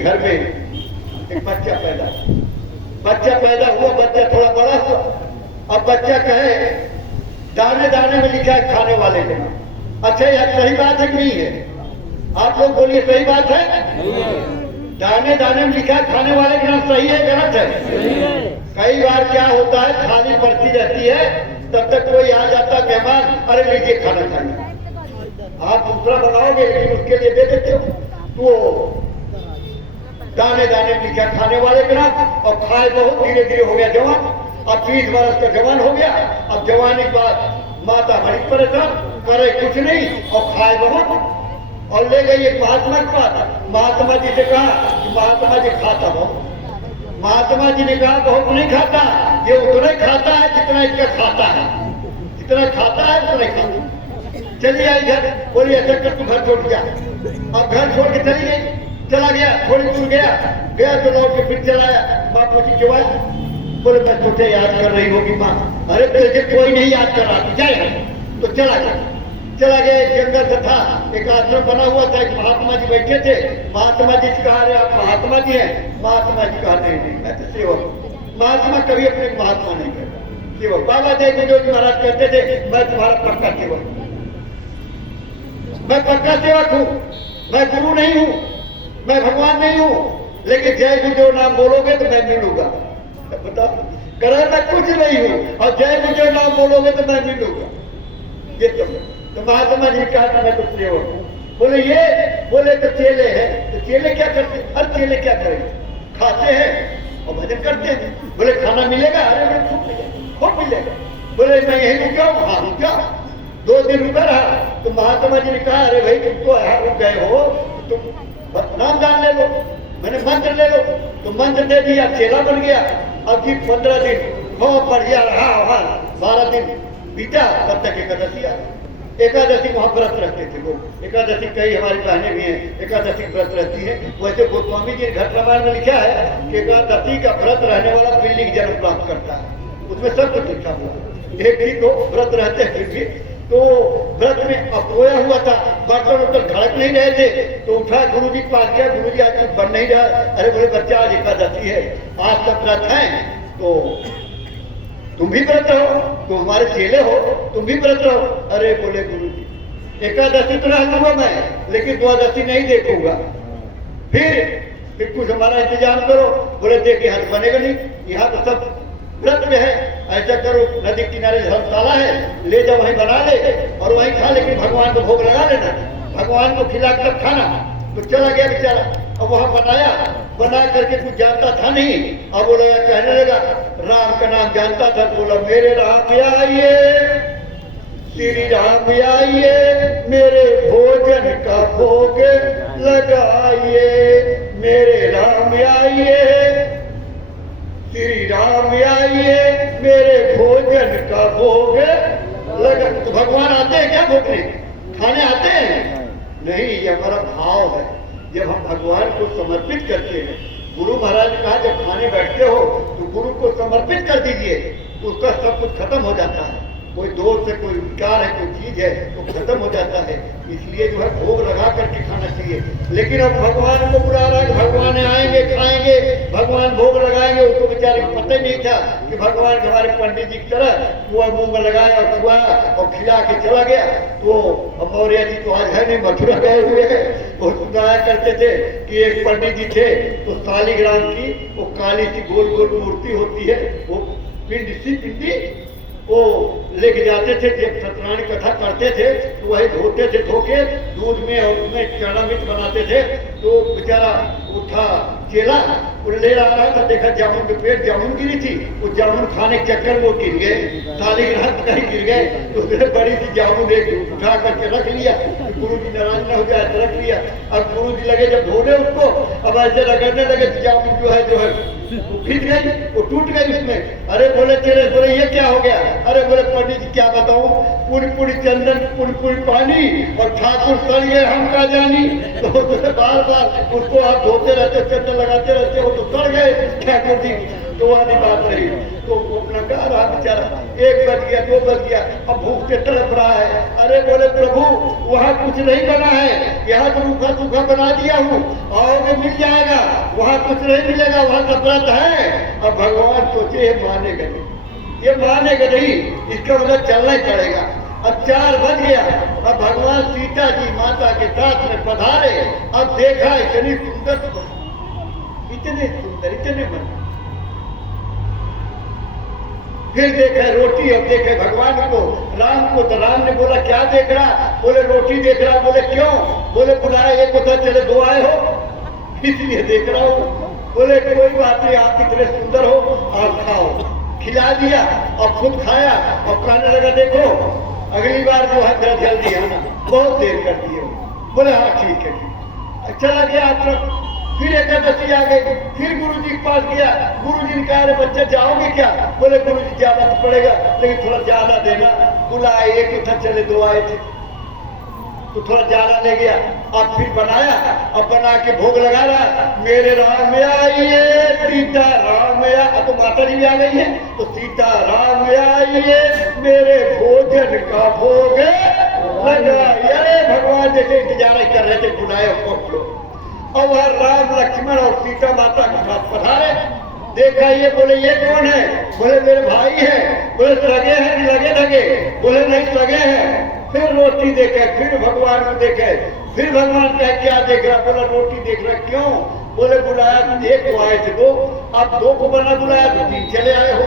एक घर में एक बच्चा पैदा हुआ, बच्चा थोड़ा बड़ा हुआ। अब बच्चा कहे दाने दाने में लिखा है खाने वाले के नाम। अच्छा यार सही बात है कि नहीं है? आप लोग बोलिए सही बात है? दाने दाने में लिखा है खाने वाले के नाम, सही है गलत है? कई बार क्या होता है खाली पड़ती रहती है, तब तक कोई आ जाता है मेहमान, अरे लीजिए खाना खाइए। आप दूसरा बनाओगे लेकिन उसके लिए दे देते हो। तो दाने दाने में लिखा खाने वाले के नाम, और खाए बहुत, धीरे धीरे हो गया जवान। अब 20 बरस का जवान हो गया। अब जवानी के बाद माता बड़ी परेशान, करे कुछ नहीं और खाए बहुत। और ले गई एक महात्मा के पास। महात्मा जी से कहा कि महात्मा जी खाता बहुत। महात्मा जी ने कहा बहुत नहीं खाता, ये उतना ही खाता है जितना इसका खाता है, जितना खाता है उतना ही खाता। चली आई घर, बोली ऐसा कर तू घर छोड़ गया। अब घर छोड़ के चली गई, चला गया, थोड़ी दूर गया तो लौट के फिर चला आया। माँ पूछी क्यों आई? बोले मैं तुझे याद कर रही होगी माँ। अरे तुझे कोई नहीं याद कर रहा, तू जाए। तो चला गया। एक जंगल से था, एक आश्रम बना हुआ था, एक महात्मा जी बैठे थे। महात्मा जी से कहा, अरे आप महात्मा जी हैं? महात्मा जी कहा नहीं मैं तो सेवक। महात्मा कभी अपने महात्मा नहीं करता, सेवक। बाबा जय जो महाराज कहते थे मैं तुम्हारा पक्का सेवक हूँ, मैं पक्का सेवक हूँ, मैं गुरु नहीं हूँ, मैं भगवान नहीं हूँ, लेकिन जय गुरुदेव नाम बोलोगे तो मैं मिलूंगा। बताओ, करे मैं कुछ नहीं हूँ और जय गुरुदेव नाम बोलोगे तो मैं मिलूंगा। ये तो महात्मा जी कहा मैं तो सेवक हूँ। बोले तो चेले हैं, तो चेले क्या करते? हर चेले क्या करेंगे? खाते हैं और भजन करते हैं। बोले खाना मिलेगा? अरे खूब मिलेगा। बोले मैं यही रुका हूँ? हाँ रुका। 2 दिन रुका रहा तो महात्मा जी ने कहा अरे भाई तुम तो यहाँ रुक गए हो, तुम नाम दान ले लो, मैंने मंत्र ले लो। तो मंत्र दे दिया, चेला बन गया। अब जी 15 दिन बहुत बढ़िया रहा वहाँ, 12 दिन बीता, तब तक एकादशी आ। एकादशी वहाँ व्रत रहते थे लोग। एकादशी कई हमारी बहनें भी हैं, एकादशी व्रत रहती है। वैसे गोस्वामी जी घट रामायण में लिखा है कि एकादशी का व्रत रहने वाला बिल्ली की जन्म प्राप्त करता है। उसमें सब कुछ लिखा हुआ। एक भी तो व्रत रहते हैं फिर भी। तो व्रत में अपोया हुआ था, बर्तन उतर घड़क नहीं रहे थे, तो उठा गुरु जी के पास गया। गुरु जी आज कुछ बन नहीं रहा। अरे बोले बच्चा आज एकादशी है, आज तक व्रत है, तो तुम भी व्रत रहो, तुम हमारे चेले हो, तुम भी व्रत रहो। अरे बोले गुरु जी एकादशी तो रह लूंगा मैं, लेकिन द्वादशी नहीं देखूंगा। फिर कुछ हमारा इंतजाम करो। बोले देखिए यहाँ तो बनेगा नहीं, यहाँ तो सब व्रत में है। ऐसा करो नदी किनारे धर्मशाला है, ले जाओ वहीं बना ले और वहीं खा, लेकिन भगवान को भोग लगा लेना, भगवान को खिला कर खाना। तो चला गया बेचारा। अब वहां बना करके कुछ जानता था नहीं। अब वो लगा कहने लगा राम का नाम जानता था। बोला मेरे राम आइए, श्री राम आइए, मेरे भोजन का भोग लगाइए, मेरे राम आइए, श्री राम आइए, मेरे भोजन का भोग लगा। तो भगवान आते हैं क्या भोगने? खाने आते हैं? नहीं, ये हमारा भाव है। जब हम भगवान को समर्पित करते हैं, गुरु महाराज ने कहा जब खाने बैठते हो तो गुरु को समर्पित कर दीजिए, तो उसका सब कुछ खत्म हो जाता है। कोई दोष है, कोई विकार है, कोई चीज है तो खत्म हो जाता है। इसलिए जो है भोग लगा करके खाना चाहिए। लेकिन अब भगवान को बुला रहा है, भगवान आएंगे खाएंगे, भगवान भोग लगाएंगे। उसको बेचारे को पता ही नहीं था कि भगवान हमारे पंडित जी की तरह कुआ मुंह में लगाया और खुआया और खिला के चला गया। तो मौर्य जी तो आज है नहीं, मथुरा गए हुए हैं। वो सुनाया करते थे कि एक पंडित जी थे, तो शालिग्राम की वो काली सी गोल गोल मूर्ति होती है, वो पिंडी वो लेके जाते थे। जब सत्यनारायण कथा करते थे तो वही धोते थे, धोके दूध में और उसमें चना मिर्च बनाते थे। तो बेचारा उठा चेला, वो ले आ रहा था, देखा जामुन के पेट जामुन गिरी थी। वो जामुन खाने के चक्कर वो गिर गए, शालिग्राम कहीं गिर गए। तो उसने बड़ी सी जामुन एक उठा करके रख लिया, गुरु जी नाराज न हो जाए तो रख लिया। अब गुरु जी लगे जब धोने उसको, अब ऐसे रगड़ने लगे जामुन जो है वो भीग गई, वो टूट गई उसमें। अरे बोले चले, बोले ये क्या हो गया? अरे बोले पंडित जी क्या बताऊं, पूरी चंदन पूरी पानी और ठाकुर सड़ गए हम का जानी। तो बार उसको आप धोते रहते, चंदन लगाते रहते हो तो सड़ गए ठाकुर जी। तो वाली बात रही। उसको अपना गा रहा बेचारा, 1 बज गया 2 बज गया, अब भूख से तड़प रहा है। अरे बोले प्रभु वहाँ कुछ नहीं बना है, यहाँ तो रूखा सूखा बना दिया हूँ, आओगे मिल जाएगा, वहाँ कुछ नहीं मिलेगा, वहाँ तो व्रत है। अब भगवान सोचे ये मानेगा नहीं, ये मानेगा नहीं, इसका मतलब चलना ही पड़ेगा। अब 4 बज गया, अब भगवान सीता जी माता के साथ में पधारे। अब देखा इतनी सुंदर, इतने सुंदर, इतने मन, फिर देखे रोटी, अब देखे भगवान को, राम को। तो राम ने बोला क्या देख रहा? बोले रोटी देख रहा। बोले क्यों? बोले बुलाया ये पता चले 2 आए हो इसलिए देख रहा हूँ। बोले कोई बात नहीं, आप इतने सुंदर हो, आप खाओ। खिला दिया और खुद खाया और कहने लगा देखो अगली बार जो है मेरा जल्दी आना, बहुत देर कर दिए। बोले हाँ ठीक है। चला गया आप, फिर एकादशी आ गई, फिर गुरु जी के पास गया। गुरु जी ने कहा अरे बच्चे जाओगे क्या? बोले गुरु जी ज्यादा तो पड़ेगा लेकिन थोड़ा ज्यादा देना। बुलाए, एक उधर चले 2 आए थे तो थोड़ा ज्यादा ले गया। अब फिर बनाया, अब बना के भोग लगा रहा, मेरे राम आइए सीता राम आइए। अब तो माता जी भी आ गई है तो सीता राम आइए मेरे भोजन का भोग लगाइए। अरे भगवान जैसे इंतजार ही कर रहे थे, बुलाए पहुंचो। और वह राम लक्ष्मण और सीता माता के साथ पधारे। देखा ये, बोले ये कौन है? बोले मेरे भाई है। बोले सगे हैं कि लगे लगे? बोले नहीं सगे हैं। फिर रोटी देखे, फिर भगवान को देखे, फिर भगवान कहे क्या देख रहा? बोला रोटी देख रहा। क्यों? बोले बुलाया 1 को आए थे 2, आप 2 को बना बुलाया तो 3 चले आए हो,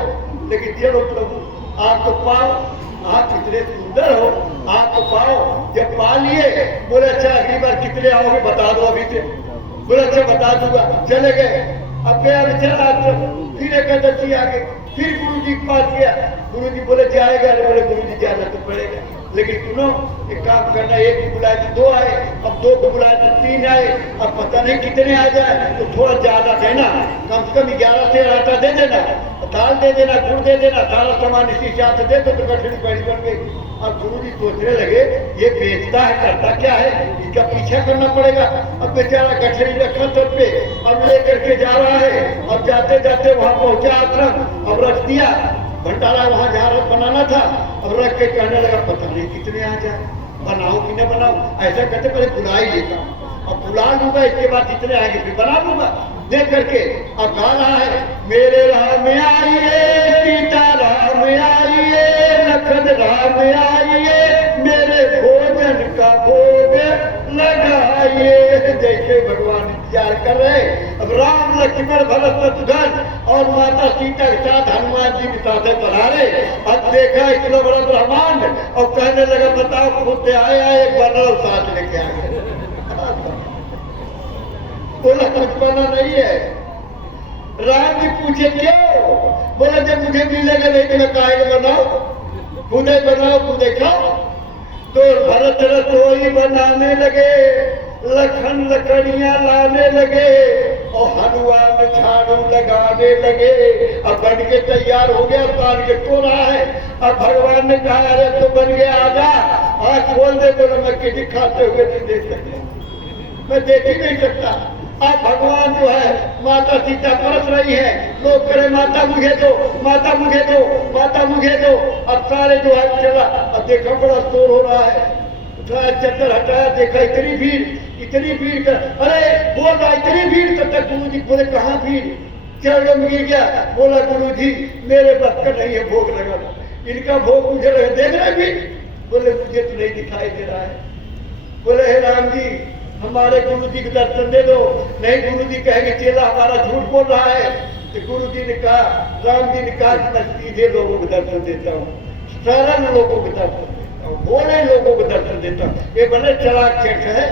लेकिन चलो प्रभु आप तो पाओ, आप इतने सुंदर हो, आप तो पाओ। जब पा लिए बोले अच्छा अगली बार कितने आओगे बता दो अभी से। बोले अच्छा बता दूंगा। चले गए। अब गया बेचारा, फिर एकादशी आ गई, फिर गुरु जी के पास गया। गुरु जी बोले जाएगा? बोले गुरु जी जाना तो पड़ेगा, लेकिन सुनो एक काम करना, 1 को बुलाए तो 2 आए, अब 2 को बुलाए तो 3 आए, अब पता नहीं कितने आ जाए तो थोड़ा ज्यादा देना, कम से कम 11 से आटा दे देना, दाल दे देना, गुड़ दे देना, सारा सामान इसी हिसाब से दे दो तो कठिन बड़ी बन गई। अब गुरु जी सोचने लगे ये बेचता है, करता क्या है, इसका पीछा करना पड़ेगा। अब बेचारा गठरी रखा सब पे, अब लेकर के जा रहा है। अब जाते जाते वहां पहुंचा आश्रम, अब रख दिया भंडारा, वहां जहाँ बनाना था, अब रख के कहने लगा पता नहीं कितने आ जाए, बनाओ कि न बनाओ। ऐसा कहते पहले बुला ही लेता हूँ, अब बुला लूंगा, इसके बाद जितने आएंगे फिर बना लूंगा। देख करके अब गा रहा है मेरे राम आइए सीता राम आइए लखन राम आइए मेरे भोजन का भोग लगाइए। जैसे भगवान इंतजार कर रहे, अब राम लक्ष्मण भरत शत्रुघ्न और माता सीता के साथ हनुमान जी के साथ पधारे। अब देखा इतना बड़ा ब्रह्मांड और कहने लगा बताओ खुद आया एक बनल साथ लेके आ गए। बोला कुछ बना नहीं है। राम जी पूछे क्यों? बोला जब मुझे मिलेगा नहीं तो मैं काहे बनाओ, खुदे बनाओ खुदे खाओ। तो भरत रसोई बनाने लगे, लखन लकड़ियां लाने लगे और हनुमान झाड़ू लगाने लगे। अब बन के तैयार हो गया, तार के तो रहा है। अब भगवान ने कहा अरे तो बन गया आजा, आँख खोल दे। बोला मैं किसी खाते हुए नहीं देख सकता, मैं देख ही नहीं सकता। अब भगवान जो है माता सीता परस रही है, लोग करे माता मुझे दो, माता मुझे दो, माता मुझे दो। अब सारे जो है चला, अब देखा बड़ा शोर हो रहा है, उठाया चक्कर हटाया, देखा इतनी भीड़ कर, अरे बोल रहा इतनी भीड़ कर तक। गुरु जी बोले कहाँ भीड़? चरणों में गिर गया। बोला गुरु जी मेरे बस का नहीं है भोग लगाना, इनका भोग मुझे लगा। देख रहे भी? बोले मुझे तो नहीं दिखाई दे रहा है। बोले हे राम जी हमारे गुरु जी को दर्शन दे दो। नहीं गुरु जी कहेंगे चेला हमारा झूठ बोल रहा है। तो गुरु जी ने कहा, राम जी ने कहा कि मैं सीधे लोगों को दर्शन देता हूँ, सरल लोगों को दर्शन देता हूँ, भोले लोगों को दर्शन देता हूँ। ये बड़े चलाक सेठ है,